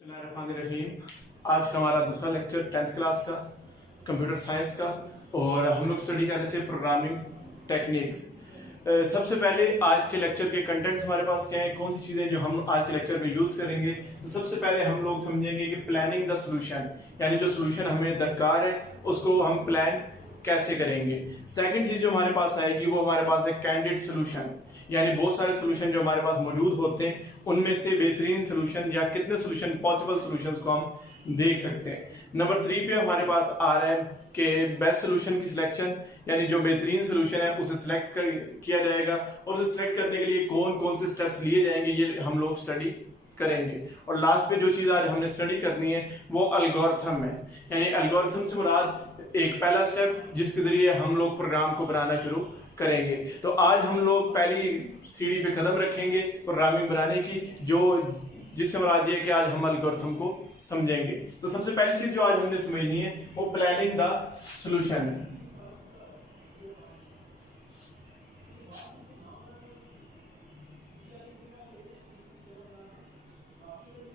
बिस्मिल्लाहिर्रहमानिर्रहीम। आज का हमारा दूसरा लेक्चर 10th क्लास का कंप्यूटर साइंस का, और हम लोग स्टडी कर रहे थे प्रोग्रामिंग टेक्निक्स। सबसे पहले आज के लेक्चर के कंटेंट्स हमारे पास क्या है, कौन सी चीज़ें जो हम आज के लेक्चर में यूज़ करेंगे। तो सबसे पहले हम लोग समझेंगे कि प्लानिंग द सोल्यूशन, यानी जो सोल्यूशन हमें दरकार है उसको हम प्लान कैसे करेंगे। सेकंड चीज़ जो हमारे पास आएगी वो हमारे पास है कैंडिडेट सोल्यूशन, यानी बहुत सारे सोल्यूशन जो हमारे पास मौजूद होते हैं उनमें से बेहतरीन सोल्यूशन या कितने सोल्यूशन पॉसिबल सोल्यूशंस को हम देख सकते हैं। नंबर 3 पे हमारे पास आ रहा है कि बेस्ट सोल्यूशन की सिलेक्शन, यानी जो बेहतरीन सोल्यूशन है उसे सिलेक्ट किया जाएगा और उसे सिलेक्ट करने के लिए कौन कौन से स्टेप्स लिए जाएंगे ये हम लोग स्टडी करेंगे। और लास्ट पे जो चीज़ आज हमने स्टडी करनी है वो एल्गोरिथम है, यानी एल्गोरिथम से मुराद एक पहला स्टेप जिसके जरिए हम लोग प्रोग्राम को बनाना शुरू करेंगे। तो आज हम लोग पहली सीढ़ी पे कदम रखेंगे प्रोग्रामिंग बनाने की, जिससे मुराद ये है कि आज हम एल्गोरिथम को समझेंगे। तो सबसे पहली चीज जो आज हमने समझनी है वो प्लानिंग द सॉल्यूशन है।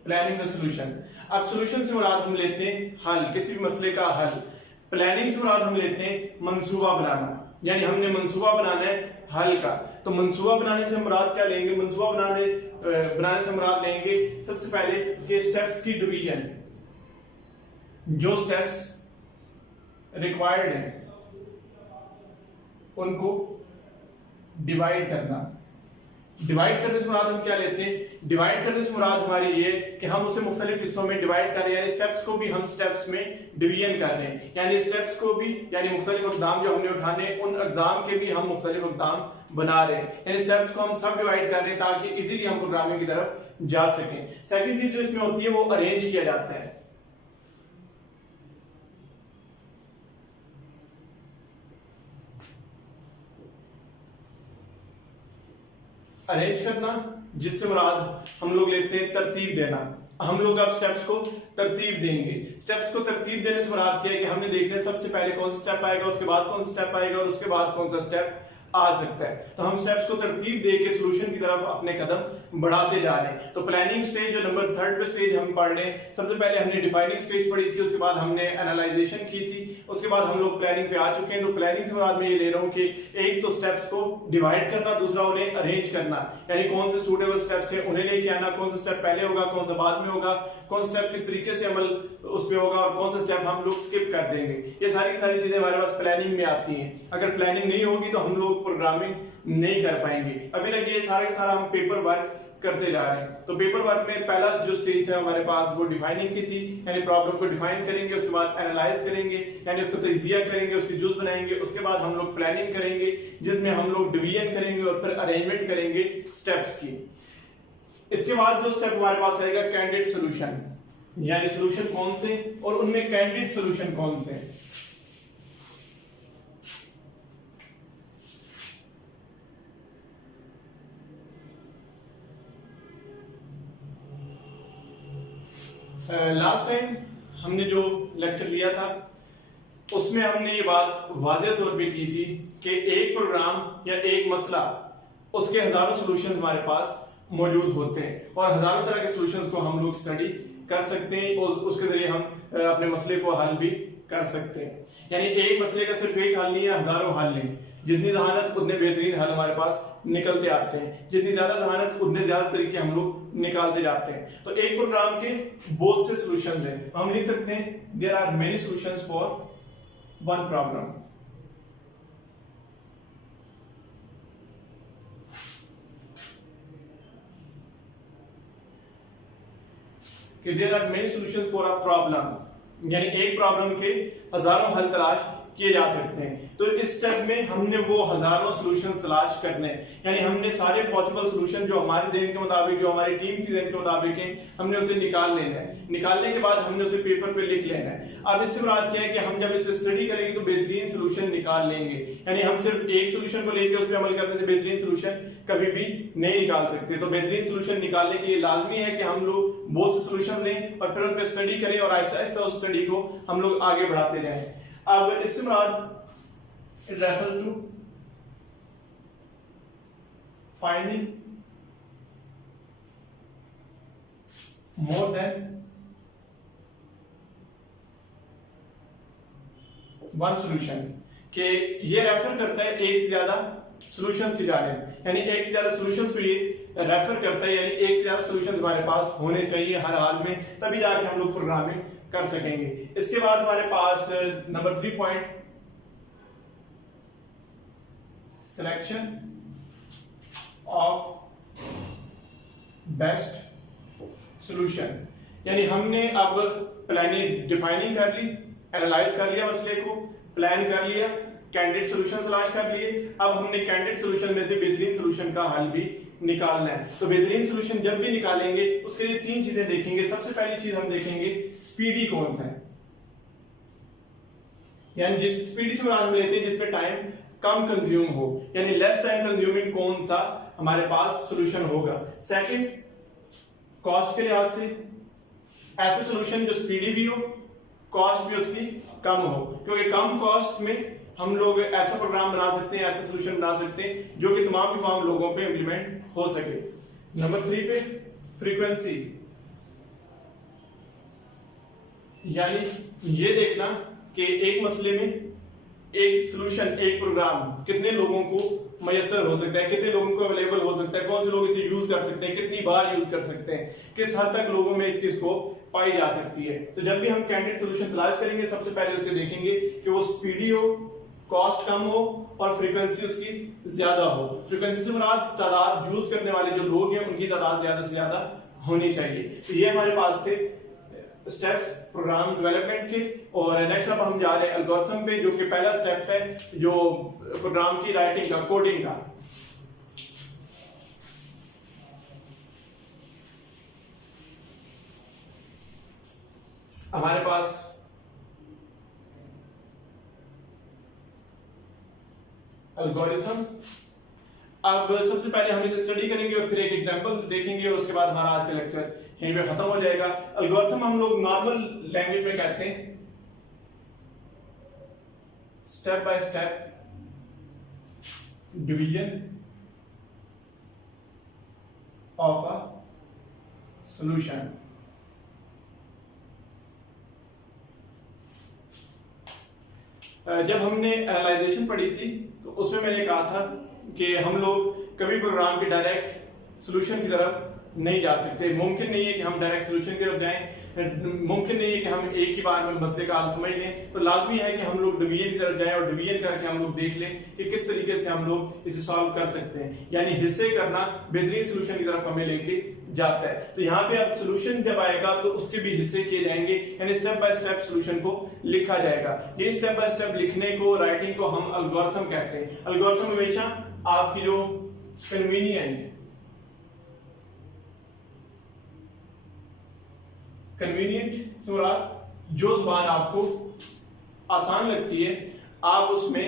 Planning the solution. अब सॉल्यूशन से मुराद हम लेते हैं हल, किसी भी मसले का हल। प्लानिंग से मुराद हम लेते हैं मंसूबा बनाना, यानी हमने मंसूबा बनाना है हल का। तो मंसूबा बनाने से हम मुराद क्या लेंगे, मंसूबा बनाने से मुराद लेंगे सबसे पहले कि स्टेप्स की डिवीजन, जो स्टेप्स रिक्वायर्ड हैं उनको डिवाइड करना। डिवाइड करने से मुराद हम क्या लेते हैं, डिवाइड करने से मुराद हमारी ये कि हम उसे मुख्तलिफ हिस्सों में डिवाइड कर रहे हैं, यानी स्टेप्स को भी हम स्टेप्स में डिवीजन कर रहे हैं, यानी स्टेप्स को भी, यानी मुख्तलिफ अक़दाम जो हमने उठाने उन अक़दाम के भी हम मुख्तलिफ अक़दाम बना रहे हैं, यानी स्टेप्स को हम सब डिवाइड कर रहे हैं ताकि इजीली हम प्रोग्रामिंग की तरफ जा सकें। सेकंड चीज जो इसमें होती है वो अरेंज किया जाता है। अरेंज करना, जिससे मुराद हम लोग लेते हैं तरतीब देना। हम लोग अब स्टेप्स को तरतीब देंगे। स्टेप्स को तरतीब देने से मुराद क्या है कि हमने देखना है सबसे पहले कौन सा स्टेप आएगा, उसके बाद कौन सा स्टेप आएगा और उसके बाद कौन सा स्टेप आ सकता है। तो हम स्टेप्स को तरतीब दे के सोल्यूशन की तरफ अपने कदम बढ़ाते जा रहे हैं। तो प्लानिंग स्टेज जो नंबर 3 पे स्टेज हम पढ़ रहे हैं, सबसे पहले हमने डिफाइनिंग स्टेज पढ़ी थी, उसके बाद हमने एनालाइजेशन की थी, उसके बाद हम लोग प्लानिंग पे आ चुके हैं। तो प्लानिंग से मुराद मैं ये ले रहा हूँ कि एक तो स्टेप्स को डिवाइड करना, दूसरा उन्हें अरेंज करना, यानी कौन से सूटेबल स्टेप्स है उन्हें लेके आना, कौन सा स्टेप पहले होगा, कौन सा बाद में होगा, कौन सा स्टेप किस तरीके से अमल उस पे होगा और कौन सा स्टेप हम लोग स्किप कर देंगे। ये सारी चीजें हमारे पास प्लानिंग में आती हैं। अगर प्लानिंग नहीं होगी तो हम लोग प्रोग्रामिंग नहीं कर पाएंगे। अभी तक ये सारा हम पेपर वर्क करते जा रहे हैं। तो पेपर वर्क में पहला जो स्टेज था हमारे पास वो डिफाइनिंग की थी, यानी प्रॉब्लम को डिफाइन करेंगे, उसके बाद एनालाइज करेंगे, यानी उसका तजिया करेंगे, उसके जूस बनाएंगे, उसके बाद हम लोग प्लानिंग करेंगे जिसमें हम लोग डिवीजन करेंगे और फिर अरेंजमेंट करेंगे स्टेप्स की। इसके बाद जो स्टेप हमारे पास आएगा कैंडिडेट सोल्यूशन, यानी सोल्यूशन कौन से और उनमें कैंडिडेट सोल्यूशन कौन से। लास्ट टाइम हमने जो लेक्चर लिया था उसमें हमने ये बात वाज़ेह तौर पे की थी कि एक प्रोग्राम या एक मसला, उसके हजारों सॉल्यूशंस हमारे पास मौजूद होते हैं और हजारों तरह के सॉल्यूशंस को हम लोग स्टडी कर सकते हैं और उसके जरिए हम अपने मसले को हल भी कर सकते हैं। यानी एक मसले का सिर्फ एक हल नहीं है, हजारों हल हैं। जितनी जहानत उतने बेहतरीन हल हमारे पास निकलते आते हैं, जितनी ज्यादा जहानत उतने ज्यादा तरीके हम लोग निकालते जाते हैं। तो एक प्रोग्राम के बहुत से सॉल्यूशंस हैं, हम लिख सकते हैं there are many solutions for one problem. कि there are many solutions for a problem, यानी एक प्रॉब्लम के हजारों हल तलाश किए जा सकते हैं। तो इस स्टेप में हमने वो हजारों सॉल्यूशंस तलाश करने, यानी हमने सारे पॉसिबल सॉल्यूशन जो हमारे ज़हन के मुताबिक, जो हमारी टीम की ज़हन के मुताबिक हैं, हमने उसे निकाल लेना है। निकालने के बाद हमने उसे पेपर पे लिख लेना है। अब इससे मुराद क्या है कि हम जब इस पे स्टडी करेंगे तो बेहतरीन सॉल्यूशन निकाल लेंगे, यानी हम सिर्फ एक सॉल्यूशन को लेके उस पे अमल करने से बेहतरीन सॉल्यूशन कभी भी नहीं निकाल सकते। तो बेहतरीन सॉल्यूशन निकालने के लिए लाजमी है कि हम लोग बहुत से सॉल्यूशन लें और फिर उन पे स्टडी करें और आहिस्ता आहिस्ता उस स्टडी को हम लोग आगे बढ़ाते जाएं। अब इससे मुराद it refers to finding more than one solution, कि ये रेफर करता है एक से ज्यादा सॉल्यूशंस की जानिब, यानी एक से ज्यादा सॉल्यूशंस को ये रेफर करता है, यानी एक से ज्यादा सॉल्यूशंस हमारे पास होने चाहिए हर हाल में, तभी जाके हम लोग प्रोग्रामिंग कर सकेंगे। इसके बाद हमारे पास number 3 point, selection of best solution, यानी हमने अब प्लानिंग डिफाइनिंग कर ली, एनालाइज कर लिया मसले को, प्लान कर लिया, कैंडिडेट सॉल्यूशन तलाश कर लिए, अब हमने कैंडिडेट सॉल्यूशन में से बेहतरीन सॉल्यूशन का हल भी निकालना है। तो बेहतरीन सॉल्यूशन जब भी निकालेंगे उसके लिए 3 चीजें देखेंगे। सबसे पहली चीज हम देखेंगे स्पीडी कौन सा है, यानी जिस स्पीडी से मुराद हम लेते हैं जिसमें टाइम कम कंज्यूम हो, यानी लेस टाइम कंज्यूमिंग कौन सा हमारे पास सॉल्यूशन होगा। सेकंड, कॉस्ट के लिहाज से ऐसे सॉल्यूशन जो स्पीडी भी हो, कॉस्ट भी उसकी कम हो, क्योंकि कम कॉस्ट में हम लोग ऐसा प्रोग्राम बना सकते हैं, ऐसे सॉल्यूशन बना सकते हैं जो कि तमाम लोगों पे इंप्लीमेंट हो सके। नंबर 3 पे फ्रीक्वेंसी, यानी ये देखना कि एक मसले में एक सॉल्यूशन, एक प्रोग्राम कितने लोगों को मयसर हो सकता है, कितने लोगों को अवेलेबल हो सकता है, कौन से लोग इसे यूज कर सकते हैं, कितनी बार यूज कर सकते हैं, किस हद तक लोगों में इसकी स्कोप पाई जा सकती है। तो जब भी हम कैंडिडेट सॉल्यूशन तलाश करेंगे सबसे पहले उसे देखेंगे कि वो स्पीडी हो, कॉस्ट कम हो और फ्रीक्वेंसी उसकी ज्यादा हो। फ्रीक्वेंसी से मुराद तादाद, यूज करने वाले जो लोग हैं उनकी तादाद ज्यादा से ज्यादा होनी चाहिए। तो ये हमारे पास थे स्टेप्स प्रोग्राम डेवलपमेंट के, और नेक्स्ट अब हम जा रहे हैं एल्गोरिथम पे, जो कि पहला स्टेप है जो प्रोग्राम की राइटिंग का, कोडिंग का। हमारे पास एल्गोरिथम, अब सबसे पहले हम इसे स्टडी करेंगे और फिर एक एग्जांपल देखेंगे, और उसके बाद हमारा आज का लेक्चर यहीं पे खत्म हो जाएगा। एल्गोरिथम हम लोग नॉर्मल लैंग्वेज में कहते हैं step by step division of a solution. जब हमने एनालाइजेशन पढ़ी थी तो उसमें मैंने कहा था कि हम लोग कभी प्रोग्राम के डायरेक्ट सॉल्यूशन की तरफ नहीं जा सकते। मुमकिन नहीं है कि हम डायरेक्ट सॉल्यूशन की तरफ जाएं, मुमकिन नहीं है कि हम एक ही बार में मसले का हल समझ लें। तो लाजमी है कि हम लोग डिवीजन की तरफ जाएं और डिवीजन करके हम लोग देख लें कि किस तरीके से हम लोग इसे सॉल्व कर सकते हैं, यानी हिस्से करना बेहतरीन सॉल्यूशन की तरफ हमें लेके जाता है। तो यहाँ पे अब सॉल्यूशन जब आएगा तो उसके भी हिस्से किए जाएंगे, यानी स्टेप बाय स्टेप सॉल्यूशन को लिखा जाएगा। ये स्टेप बाय स्टेप लिखने को, राइटिंग को हम एल्गोरिथम कहते हैं। एल्गोरिथम हमेशा आपकी जो कन्वीनियंट से मुराद जो जुबान आपको आसान लगती है आप उसमें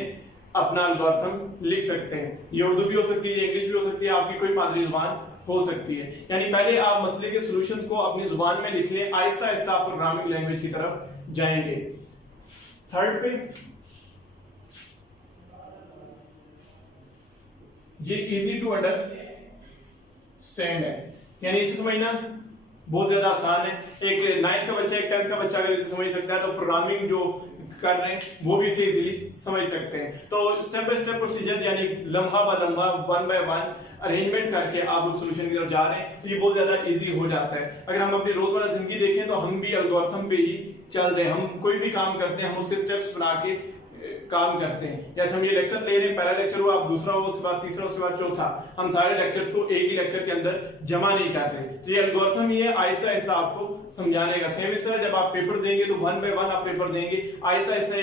अपना एल्गोरिथम लिख सकते हैं। ये उर्दू भी हो सकती है, इंग्लिश भी हो सकती है, आपकी कोई मादरी जुबान हो सकती है। यानी पहले आप मसले के सॉल्यूशन को अपनी जुबान में लिख लें, आहिस्ता आहिस्ता आप प्रोग्रामिंग लैंग्वेज की तरफ जाएंगे। थर्ड पे ये इजी टू अंडरस्टैंड है, यानी इसे समझना बहुत ज्यादा आसान है। एक 9th का बच्चा, एक 10th का बच्चा अगर इसे समझ सकता है तो प्रोग्रामिंग जो कर रहे हैं वो भी इसे इजीली समझ सकते हैं। तो स्टेप बाय स्टेप प्रोसीजर, यानी लम्हा ब लम्हा, 1 by 1 अरेंजमेंट करके आप लोग सॉल्यूशन की तरफ जा रहे हैं, तो ये बहुत ज्यादा इजी हो जाता है। अगर हम अपनी रोजमर्रा जिंदगी देखें तो हम भी एल्गोरिथम पे ही चल रहे हैं। हम कोई भी काम करते हैं हम उसके स्टेप्स बना के काम करते हैं। जैसे हम ये लेक्चर ले रहे हैं, पहला लेक्चर हुआ, अब दूसरा हुआ, उसके बाद तीसरा, उसके बाद चौथा, हम सारे लेक्चर्स को एक ही लेक्चर के अंदर जमा नहीं कर रहे। तो ये एल्गोरिथम ही है आहिस्ता आहिस्ता आपको समझाने का। सेम इस तरह जब आप पेपर देंगे तो 1 by 1 आप पेपर देंगे, आहिस्ता आहिस्ता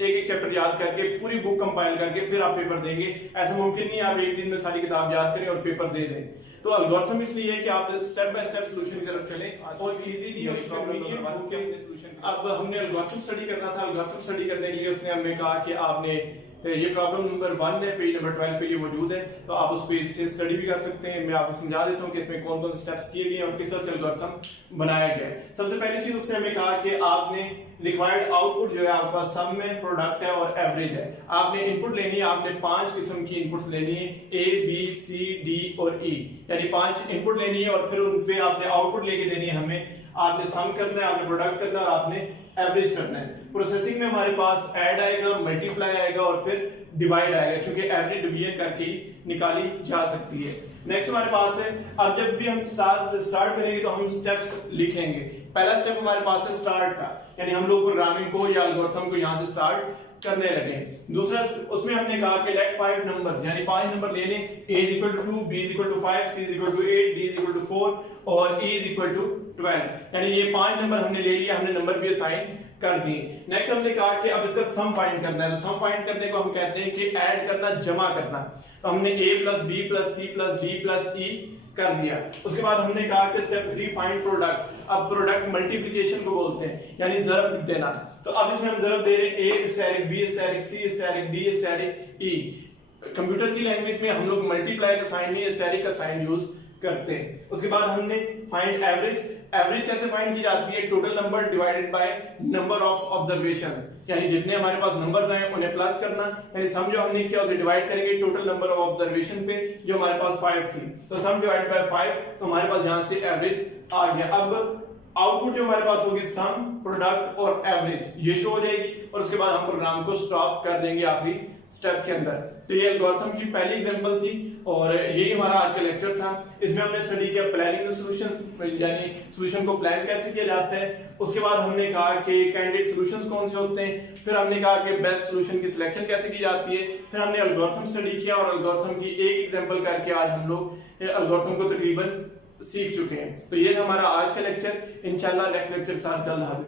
एक चैप्टर याद करके पूरी बुक कंपाइल करके फिर आप पेपर देंगे। ऐसा मुमकिन नहीं आप एक दिन में सारी किताब याद करें और पेपर दे दें। तो एल्गोरिथम इसलिए है कि आप स्टेप बाय स्टेप सॉल्यूशन की तरफ चलें और इजीली और कन्वीनियंट होकर अपने सॉल्यूशन। अब हमने एल्गोरिथम स्टडी करना था। एल्गोरिथम स्टडी करने के लिए उसने हमें कहा कि आपने ये प्रॉब्लम नंबर 1 है, पेज नंबर 12 पे ये मौजूद है, तो आप उस पेज से स्टडी भी कर सकते हैं। मैं आपको समझा देता हूँ कि इसमें कौन कौन से स्टेप्स किए गए हैं और किस तरह से एल्गोरिथम बनाया गया है। सबसे पहली चीज उसने हमें कहा कि आपने रिक्वायर्ड आउटपुट जो है आपके पास सम में, प्रोडक्ट है और एवरेज है। आपने इनपुट लेनी है, आपने 5 किस्म की इनपुट्स लेनी है, A, B, C, D और E, यानी 5 इनपुट लेनी है और फिर उन पे आपने आउटपुट लेके देनी है हमें। आपने सम करना है, आपने प्रोडक्ट करना है और आपने एवरेज करना है। प्रोसेसिंग में हमारे पास ऐड आएगा, मल्टीप्लाई आएगा और फिर डिवाइड आएगा, क्योंकि एवरेज डिवीजन करके ही निकाली जा सकती है। नेक्स्ट हमारे पास है, अब जब भी हम स्टार्ट करेंगे तो हम स्टेप्स लिखेंगे। पहला स्टेप हमारे पास है स्टार्ट का, यानी हम लोग प्रोग्रामिंग को या एल्गोरिथम को यहां से स्टार्ट करने लगे। दूसरा उसमें हमने कहा कि लेट 5 नंबर्स, यानी 5 नंबर ले लें, a = 2, b = 5, c = 8, d = 4 और e = 12, यानी ये 5 नंबर हमने ले लिया, हमने नंबर भी असाइन कर दिए। नेक्स्ट हमने कहा कि अब इसका सम फाइंड करना है। सम फाइंड करने को हम कहते हैं कि ऐड करना, जमा करना। तो हमने a + b + c + d + e कर दिया। उसके बाद हमने कहा कि स्टेप 3 फाइंड प्रोडक्ट। अब प्रोडक्ट मल्टीप्लिकेशन को बोलते हैं, यानी ज़रब देना। तो अब इसमें हम ज़रब दे रहे हैं a asterisk b asterisk c asterisk d asterisk e। Computer की लैंग्वेज में हम लोग मल्टीप्लाई का साइन नहीं, स्टैरिक का साइन यूज करते हैं। उसके बाद हमने फाइंड एवरेज। एवरेज कैसे फाइंड की जाती है? Total number divided by number of observation, यानी जितने हमारे पास नंबर्स हैं उन्हें प्लस करना, यानी सम जो हमने किया उसे डिवाइड करेंगे टोटल नंबर ऑफ ऑब्जर्वेशन पे, जो हमारे पास 5 थी। तो सम डिवाइड बाय 5, तो हमारे पास यहां से एवरेज आ गया। अब आउटपुट जो हमारे पास होगी सम, प्रोडक्ट और एवरेज, ये शो हो जाएगी और उसके बाद हम प्रोग्राम को स्टॉप कर देंगे आखिरी स्टेप के अंदर। तो ये एल्गोरिथम की पहली एग्जांपल थी और यही हमारा आज का लेक्चर था। इसमें हमने स्टडी किया प्लानिंग द सॉल्यूशंस, यानी सॉल्यूशन को प्लान कैसे किया जाता है। उसके बाद हमने कहा कि कैंडिडेट सॉल्यूशंस कौन से होते हैं, फिर हमने कहा कि बेस्ट सॉल्यूशन की सिलेक्शन कैसे की जाती है, फिर हमने एल्गोरिथम स्टडी किया और एल्गोरिथम की एक एग्जांपल करके आज हम लोग एल्गोरिथम को तकरीबन सीख चुके हैं। तो ये हमारा आज का लेक्चर। इंशाल्लाह नेक्स्ट लेक्चर के साथ जल्द हाजिर।